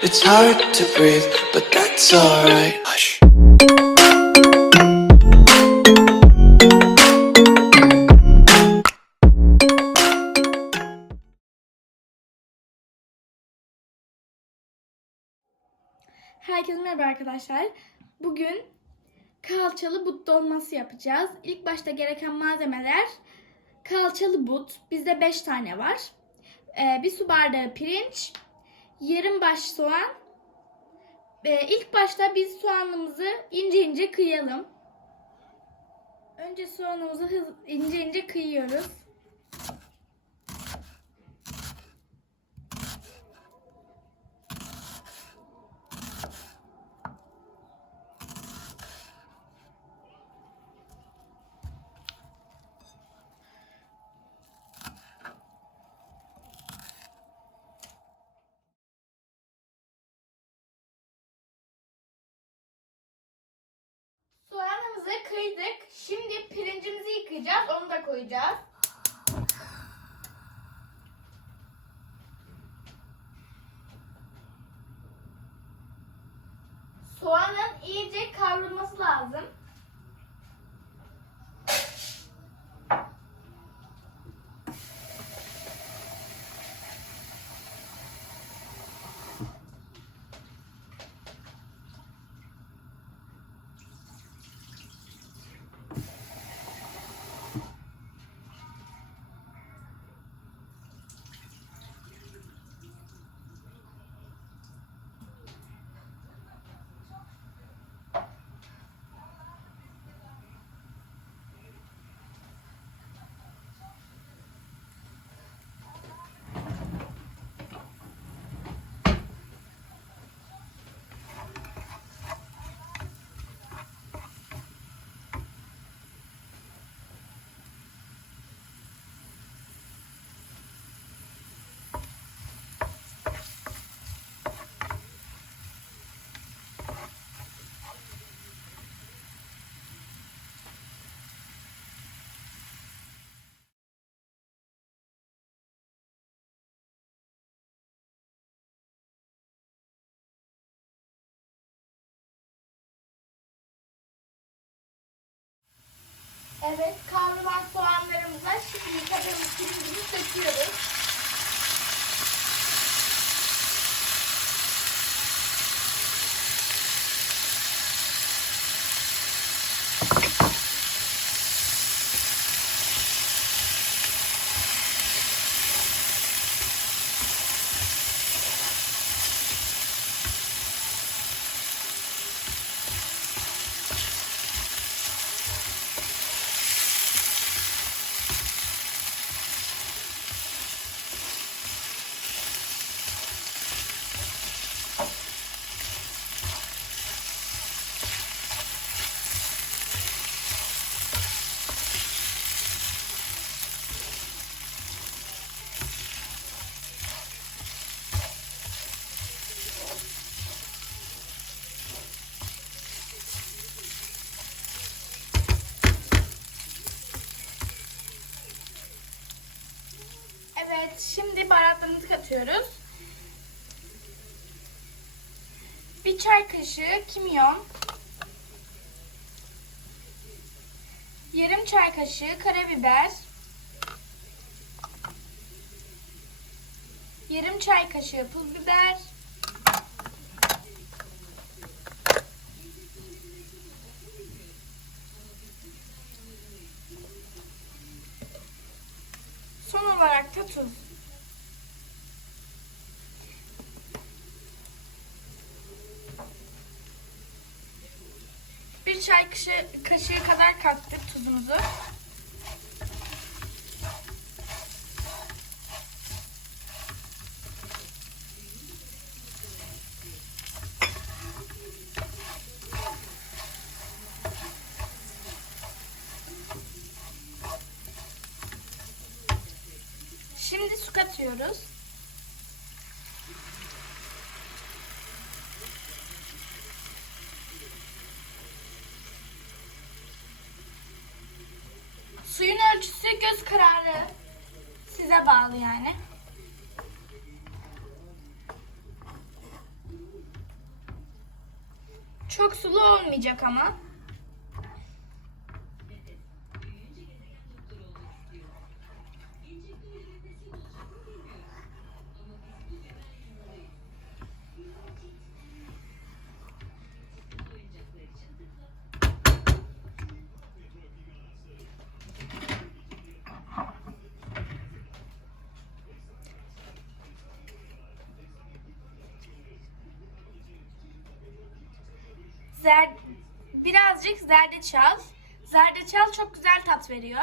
It's hard to breathe, but that's alright. Hush. Herkese merhaba arkadaşlar. Bugün kalçalı but dolması yapacağız. İlk başta gereken malzemeler kalçalı but. Bizde 5 tane var. Ee, bir su bardağı pirinç, yarım baş soğan. Ee, ilk başta biz soğanımızı ince ince kıyalım. Önce soğanımızı hız, ince ince kıyıyoruz. Kıydık. Şimdi pirincimizi yıkayacağız. Onu da koyacağız. Soğanın iyice kavrulması lazım. Evet, kavrulan soğanlarımıza şimdi yıkadığımız pirincimizi döküyoruz. Evet, baharatlarımızı katıyoruz. Bir çay kaşığı kimyon. Yarım çay kaşığı karabiber. Yarım çay kaşığı pul biber. Son olarak da tuz. Bir çay kaşığı, kaşığı kadar kattık tuzumuzu. Suyun ölçüsü göz kararı. Size bağlı yani. Çok sulu olmayacak ama. Zer birazcık zerdeçal. Zerdeçal çok güzel tat veriyor.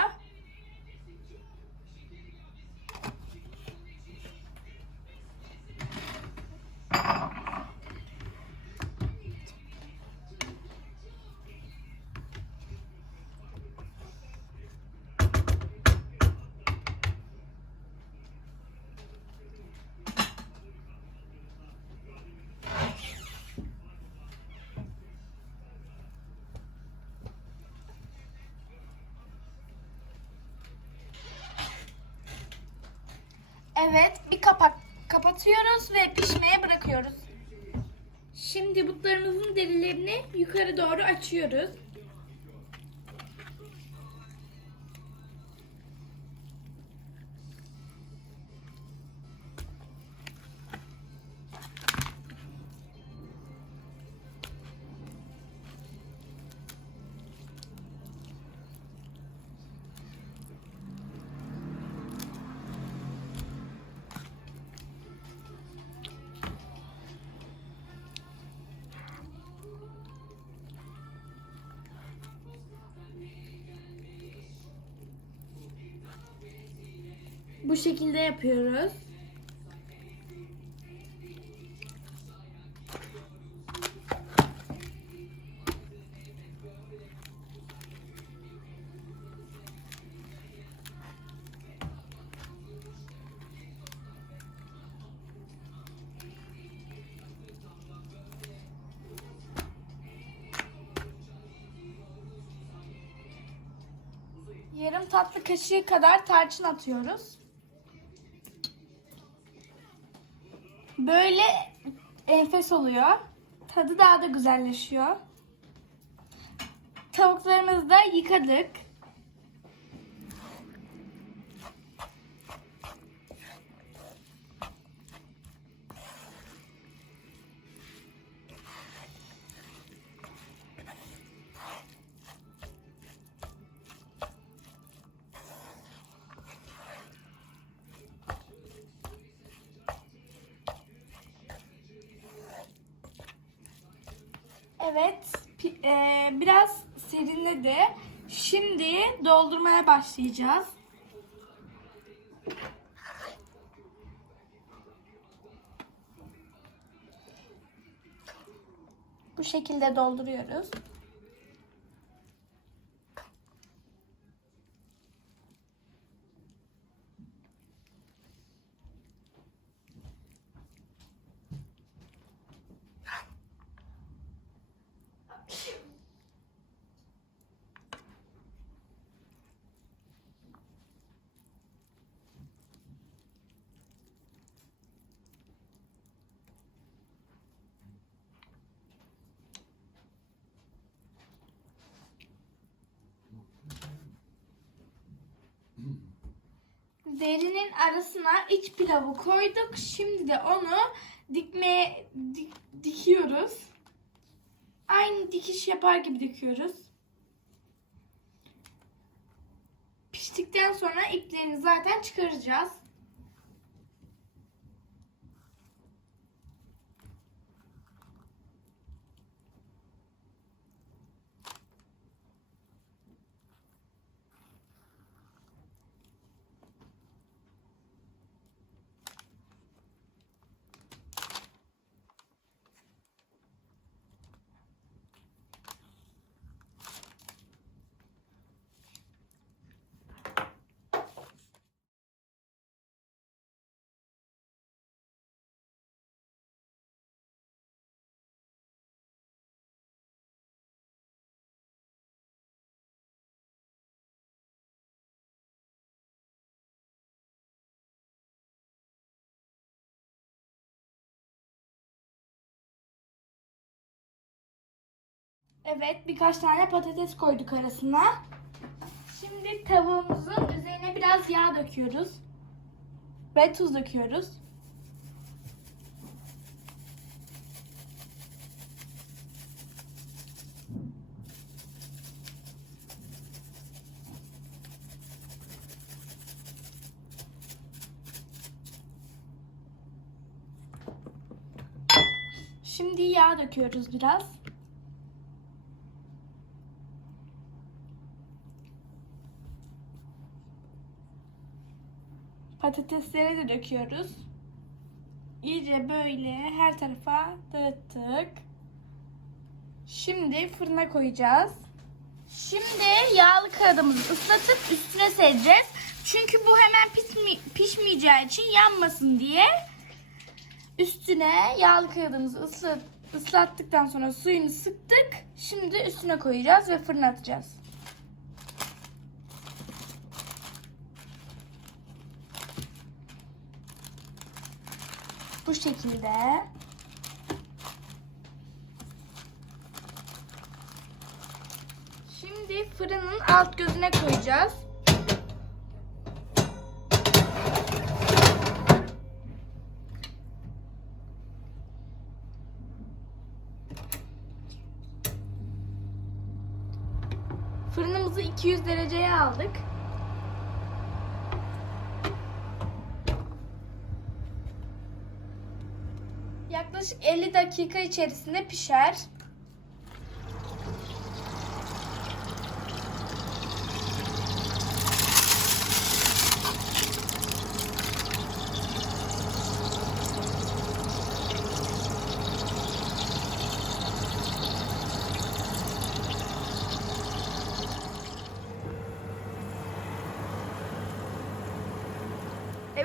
Evet, bir kapak kapatıyoruz ve pişmeye bırakıyoruz. Şimdi butlarımızın derilerini yukarı doğru açıyoruz. Bu şekilde yapıyoruz. Yarım tatlı kaşığı kadar tarçın atıyoruz. Böyle enfes oluyor. Tadı daha da güzelleşiyor. Tavuklarımızı da yıkadık. Evet, e, biraz serinledi. Şimdi doldurmaya başlayacağız. Bu şekilde dolduruyoruz. Derinin arasına iç pilavı koyduk. Şimdi de onu dikmeye dik- dikiyoruz. Aynı dikiş yapar gibi dikiyoruz. Piştikten sonra iplerini zaten çıkaracağız. Evet birkaç tane patates koyduk arasına. Şimdi tavuğumuzun üzerine biraz yağ döküyoruz. Ve tuz döküyoruz. Şimdi yağ döküyoruz biraz. Patatesleri de döküyoruz. İyice böyle her tarafa dağıttık. Şimdi fırına koyacağız. Şimdi yağlı kağıdımızı ıslatıp üstüne sereceğiz. Çünkü bu hemen pişmi- pişmeyeceği için yanmasın diye üstüne yağlı kağıdımızı ıslat, ıslattıktan sonra suyunu sıktık. Şimdi üstüne koyacağız ve fırına atacağız. Bu şekilde. Şimdi fırının alt gözüne koyacağız. Fırınımızı 200 dereceye aldık. Yaklaşık 50 dakika içerisinde pişer.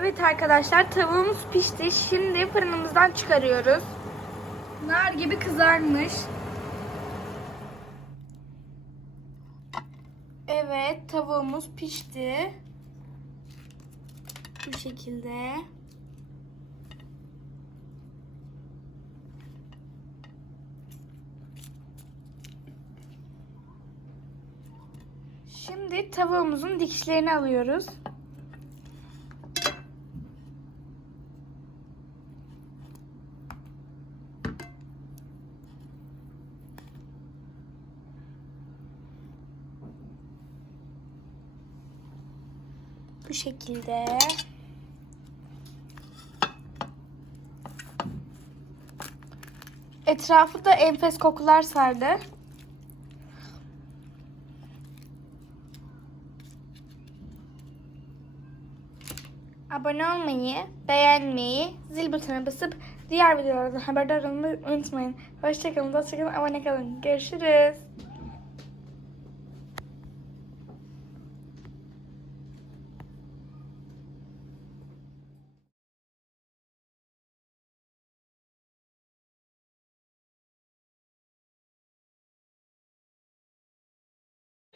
Evet arkadaşlar tavuğumuz pişti. Şimdi fırınımızdan çıkarıyoruz. Nar gibi kızarmış. Evet tavuğumuz pişti. Bu şekilde. Şimdi tavuğumuzun dikişlerini alıyoruz. Bu şekilde. Etrafı da enfes kokular sardı. Abone olmayı, beğenmeyi, zil butonuna basıp diğer videolardan haberdar olmayı unutmayın. Hoşçakalın, hoşçakalın, abone kalın. Görüşürüz.